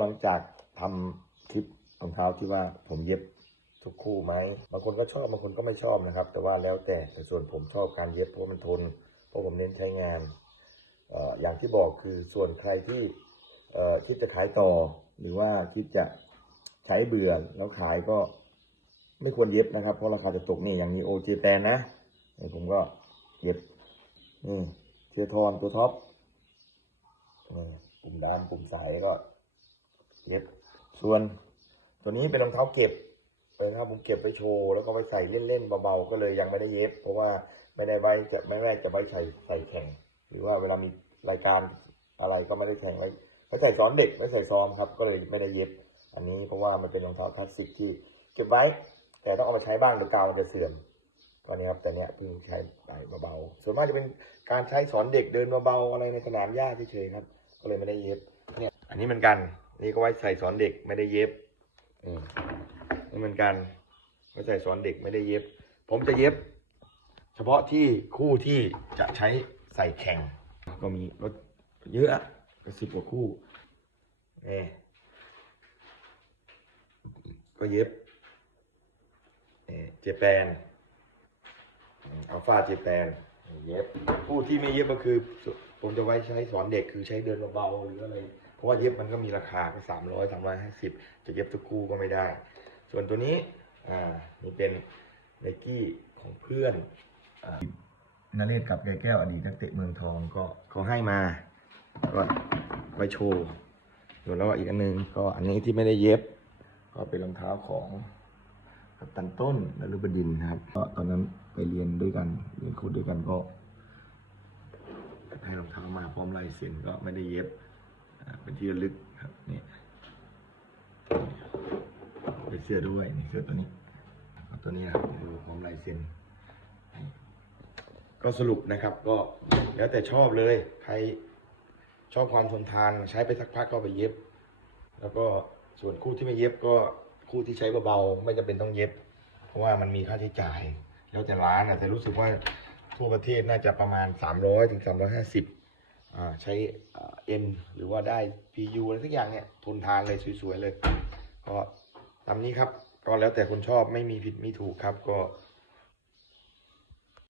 หลังจากทำคลิปรองเท้าที่ว่าผมเย็บทุกคู่ไหมบางคนก็ชอบบางคนก็ไม่ชอบนะครับ แต่ว่าแล้วแต่แต่ส่วนผมชอบการเย็บเพราะมันทน เพราะผมเน้นใช้งานอออย่างที่บอกคือส่วนใครที่คิดจะขายต่อ หรือว่าคิดจะใช้เบื่อแล้วขายก็ไม่ควรเย็บนะครับ เพราะราคาจะตกนี่อย่างนี้โอเจแปนนะนี่ผมก็เย็บนี่เชียทอนตัวท็อปนี่ปุ่มดามปุ่มสายก็ เย็บ ส่วนตัวนี้เป็นรองเท้าเก็บเป็นรองเท้าผมเก็บไว้โชว์แล้วก็ไว้ใส่เล่นๆเบาๆก็เลยยังไม่ได้เย็บ เพราะว่าไม่ได้ไว้จะไม่ได้จะไว้ใส่ใส่แข่ง หรือว่าเวลามีรายการอะไรก็ไม่ได้แข่งไว้ไว้ใส่ซ้อนเด็กไว้ใส่ซ้อมครับ ก็เลยไม่ได้เย็บ อันนี้เพราะว่ามันเป็นรองเท้าคลาสสิกที่เก็บไว้ แต่ต้องเอามาใช้บ้างเดี๋ยวกาวมันจะเสื่อมก็นี้ครับแต่เนี้ยเพิ่งใช้ไปเบาๆส่วนมากจะเป็นการใช้สอนเด็กเดินเบาๆอะไรในสนามหญ้าเฉยๆครับ ก็เลยไม่ได้เย็บเนี่ยอันนี้เหมือนกัน นี่ก็ไว้ใส่สอนเด็กไม่ได้เย็บนี่เหมือนกันไว้ใส่สอนเด็กไม่ได้เย็บ ผมจะเย็บ เฉพาะที่คู่ที่จะใช้ใส่แข่ง ก็มีรถเยอะก็สิบกว่าคู่นี่ก็เย็บนี่เจแปนอัลฟาเจแปนเย็บคู่ที่ไม่เย็บก็คือ ผมจะไว้ใช้สอนเด็กคือใช้เดินเบาๆหรืออะไร ราะว่าเย็บมันก็มีราคาก็สามร้อยสามร้อยห้าสิบจะเย็บทุกคู่ก็ไม่ได้ ส่วนตัวนี้อ่านี่เป็นไนกี้ของเพื่อนอ่านาเรศกับแกแก้วอดีตนักเตะเมืองทองก็เขาให้มาก็ไว้โชว์ส่วนแล้วก็อีกอันหนึงก็อันนี้ที่ไม่ได้เย็บ ก็เป็นรองเท้าของกัปตันต้นนฤบดินทร์นะครับ ก็ตอนนั้นไปเรียนด้วยกันเรียนคูดด้วยกันก็ให้รองเท้ามาพร้อมลายเซ็นก็ไม่ได้เย็บอ่า เป็นที่ระลึกครับนี่เป็นเสื้อด้วยนี่เสื้อตัวนี้เอาตัวนี้นะครับดูพร้อมลายเซ็นก็สรุปนะครับก็แล้วแต่ชอบเลย ใครชอบความทนทานใช้ไปสักพักก็ไปเย็บ แล้วก็ส่วนคู่ที่ไม่เย็บก็คู่ที่ใช้เบาๆไม่จำเป็นต้องเย็บ เพราะว่ามันมีค่าใช้จ่าย แล้วแต่ร้านอะแต่รู้สึกว่าทั่วประเทศน่าจะประมาณ 300ถึง350อ่า ใช้เอ็นหรือว่าได้ PU อะไรสักอย่างเนี่ยทนทานเลยสวยๆเลย ก็ตามนี้ครับก็แล้วแต่คนชอบไม่มีผิดไม่ถูกครับก็